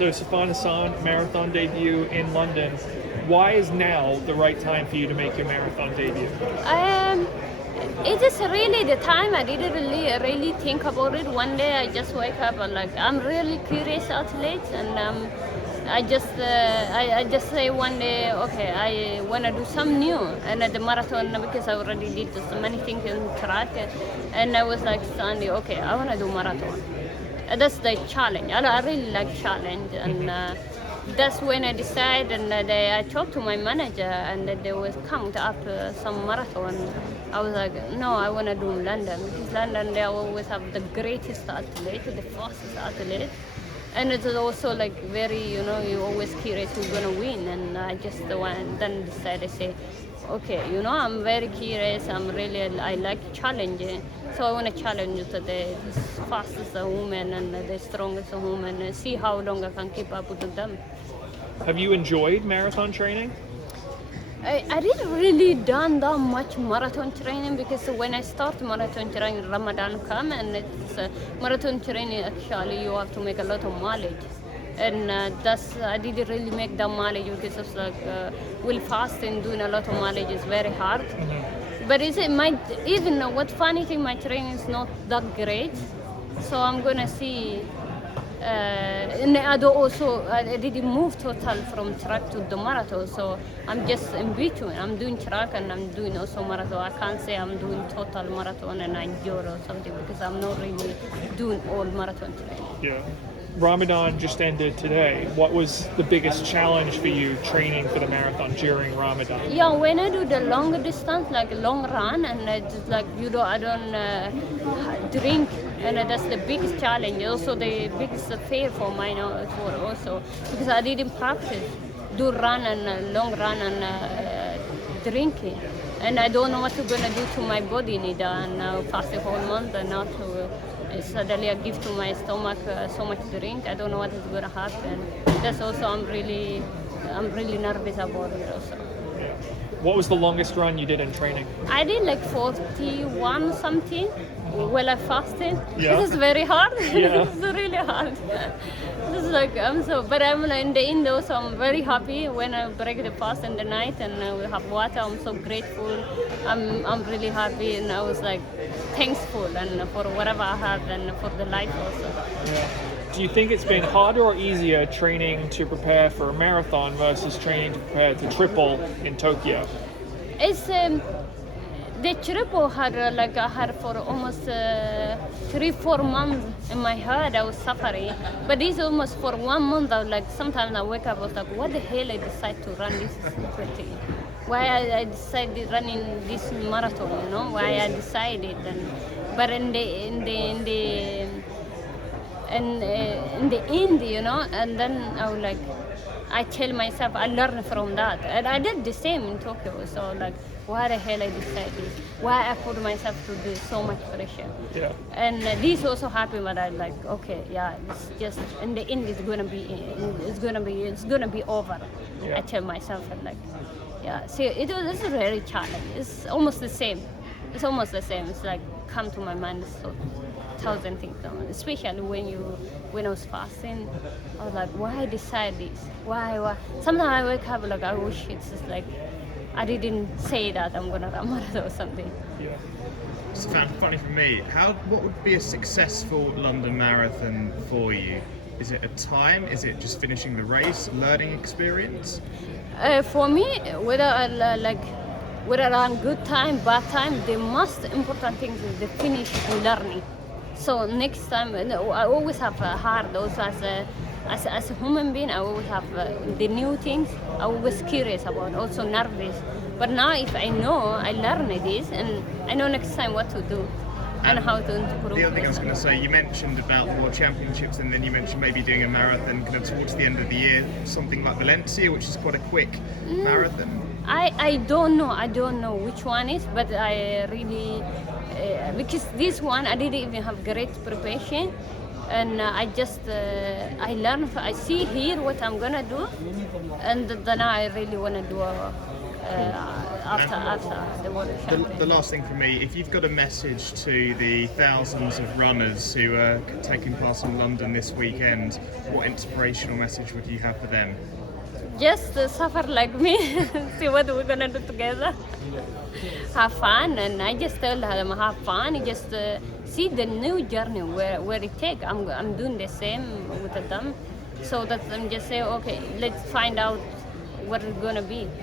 So Sifan Hassan marathon debut in London. Why is now the right time for you to make your marathon debut? Um, it is really the time. I didn't really think about it. One day I just wake up and like I'm really curious athlete, and I just say one day, okay, I want to do some new, and at the marathon because I already did so many things in track, and I was like Sunday, okay, I want to do marathon. That's the challenge. I really like challenge, and that's when I decided. And I talked to my manager, and they was come up some marathon. I was like, no, I want to do London because London they always have the greatest athlete, the fastest athlete, and it's also like very, you always curious who's gonna win. And I just then decided to say, okay, I'm very curious. I like challenging. So I want to challenge the fastest woman and the strongest woman and see how long I can keep up with them. Have you enjoyed marathon training? I didn't really done that much marathon training because when I start marathon training, Ramadan come, and it's marathon training. Actually, you have to make a lot of mileage, and that's I didn't really make that mileage because it's like will fasting doing a lot of mileage is very hard. But is it my even what funny thing, my training is not that great, so I'm gonna see. And I didn't move total from track to the marathon, so I'm just in between. I'm doing track and I'm doing also marathon. I can't say I'm doing total marathon and I enjoy or something because I'm not really doing all marathon training. Yeah. Ramadan just ended today. What was the biggest challenge for you training for the marathon during Ramadan? Yeah, when I do the long distance, like long run, and it's like I don't drink, and that's the biggest challenge. Also, the biggest fear for mine for also because I didn't practice do run and long run and drinking, and I don't know what I'm gonna do to my body neither. And now fast the whole month, and now to suddenly I give to my stomach so much drink. I don't know what is gonna happen. That's also I'm really nervous about it also. What was the longest run you did in training? I did like 41 something while I fasted. Yeah. This is very hard. Yeah. It's really hard. This is like but I'm in the end also I'm very happy when I break the fast in the night and we have water. I'm so grateful. I'm really happy, and I was like thankful and for whatever I have and for the life also. Yeah. Do you think it's been harder or easier training to prepare for a marathon versus training to prepare to triple in Tokyo? It's the triple had I had for almost 3-4 months in my head. I was suffering, but this almost for 1 month. I was like sometimes I wake up I was like, what the hell I decide to run this thing? Why I decided running this marathon? Why I decided but in the end, and then I was like, I tell myself I learned from that, and I did the same in Tokyo. So like, why the hell I decided? Why I put myself to do so much pressure? Yeah. And this also happened, but I like, okay, yeah, it's just in the end, it's gonna be over. Yeah. I tell myself and like, yeah. See, it's a very challenge. It's almost the same. It's like come to my mind so thousand things, especially when I was fasting. I was like, why decide this? Why? Sometimes I wake up like I wish it's just like I didn't say that I'm gonna run marathon or something. Yeah. It's funny for me. What would be a successful London Marathon for you? Is it a time? Is it just finishing the race? Learning experience? For me, whether I'm good time, bad time, the most important thing is the finish and learning. So next time, I always have a heart also as a human being. I always have the new things. I always curious about, also nervous. But now if I know, I learn this, and I know next time what to do and how to improve. The other thing I was going to say, you mentioned about the World Championships, and then you mentioned maybe doing a marathon kind of towards the end of the year, something like Valencia, which is quite a quick marathon. I don't know which one is, but I really because this one I didn't even have great preparation, and I just I learn. I see here what I'm gonna do, and then I really wanna do after the World The Championship. last thing from me, if you've got a message to the thousands of runners who are taking part in London this weekend, what inspirational message would you have for them? Just suffer like me, see what we're gonna do together. Have fun, and I just tell them have fun. Just see the new journey where it take. I'm doing the same with them, so that I'm just say okay, let's find out what it's gonna be.